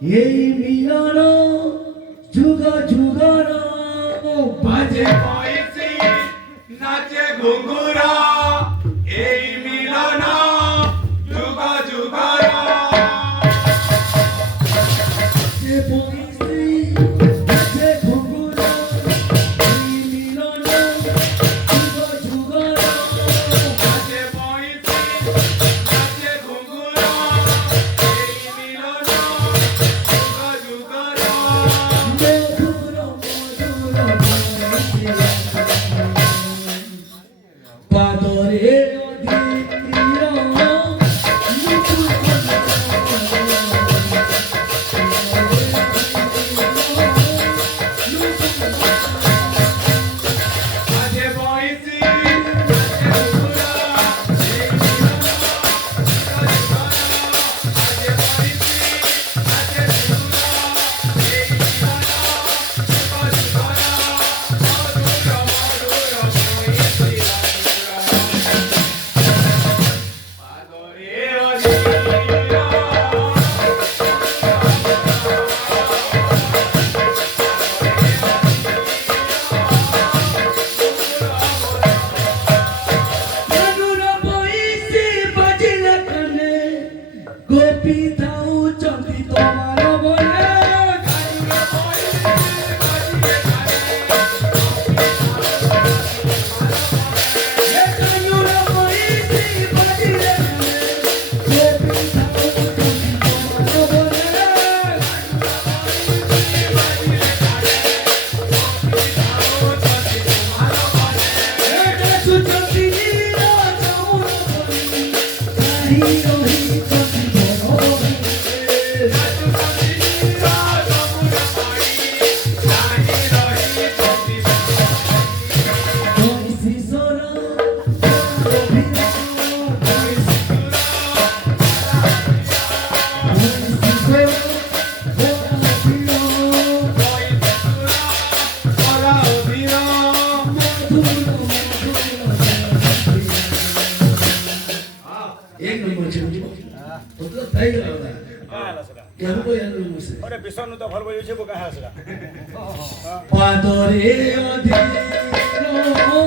এই মিলন যুগ যুগর বাজে বয়সী নাচে ঘুঘুরা এই মিলন যুগ যুগর যে বইসি যে ঘুঘুরা এই মিলন যুগ যুগর বাজে বয়সী নাচে ঘুঘুরা এই মিলন যুগ যুগর মধুর মধুর পাদরে অধীর বাজে বয়সী নাচে ঘুঘুরা এই মিলন যুগ যুগর বাজে বয়সী নাচে ঘুঘুরা এই মিলন যুগ যুগর মধুর মধুর বয়সী পাদরে অধীর মধুর বইসি বাজিলে কানে গোপী ধাউচন্তি তোমার বলে কানুর বইসি বাজিলে কানে গোপী ধাউচন্তি তোমার বলে সুচন্তি নীরা চামুর বলি কাহি রহি চন্তি বড় বইসি সোরা অভিরা বইসি সোরা एक नंबर छे मतलब થઈ ગયો કેમ કોઈ એનું છે અરે બિસાનું તો ફરવો છે બકા હાસરા પાદરે અધીરો લુકુ